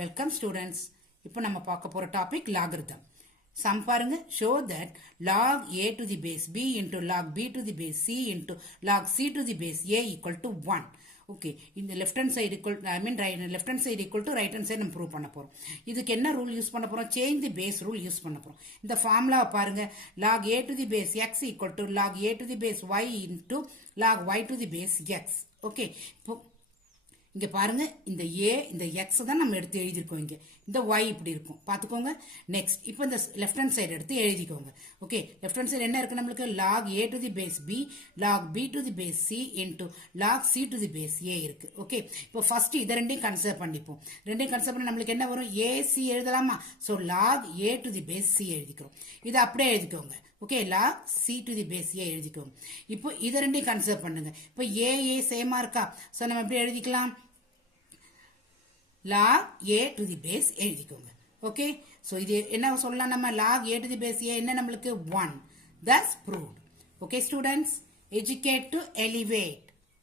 Welcome students. இப்போ நம்ம பார்க்க போற டாபிக் logarithm. Sum பாருங்க, show that log a to the base b into log b to the base c into log c to the base a equal to 1. Okay, இந்த left hand side equal, left hand side equal to right hand side நம்ம prove பண்ண போறோம். இதுக்கு என்ன rule use பண்ண போறோம்? change the base rule use பண்ண போறோம். இந்த ஃபார்முலா பாருங்க, log a to the base x equal to log a to the base y into log y to the base x. Okay, இப்போ இங்க பாருங்க, இந்த a இந்த x தான் நம்ம எடுத்து எழுதிருக்கோம். இங்க இந்த y இப்படி இருக்கும் பாத்துக்கோங்க. நெக்ஸ்ட் இப்போ இந்த லெஃப்ட் ஹேண்ட் சைடு எடுத்து எழுதிக்கோங்க. ஓகே, லெஃப்ட் ஹேண்ட் சைடு என்ன இருக்கு நம்மளுக்கு? log a to the base b log b to the base c into log c to the base a இருக்கு. ஓகே, இப்போ ஃபர்ஸ்ட் இத ரெண்டையும் கன்சிடர் பண்ணிப்போம். ரெண்டையும் கன்சிடர் பண்ணா நம்மளுக்கு என்ன வரும்? ac எழுதலாமா? So log a to the base c எழுதிக்கிறோம். இத அப்படியே எழுதிக்கோங்க. Okay, log c to the base a எழுதிக்கோங்க. இப்போ இத ரெண்டையும் கன்சிடர் பண்ணுங்க. இப்போ a சேமா இருக்கா? சோ நம்ம எப்படி எழுதிக்கலாம்? log a to the base எழுதிக்கோங்க. ஓகே, சோ இது என்ன சொல்லலாம்? நம்ம log a to the base a என்ன நம்மளுக்கு 1. Thus proved. Okay students, educate to elevate.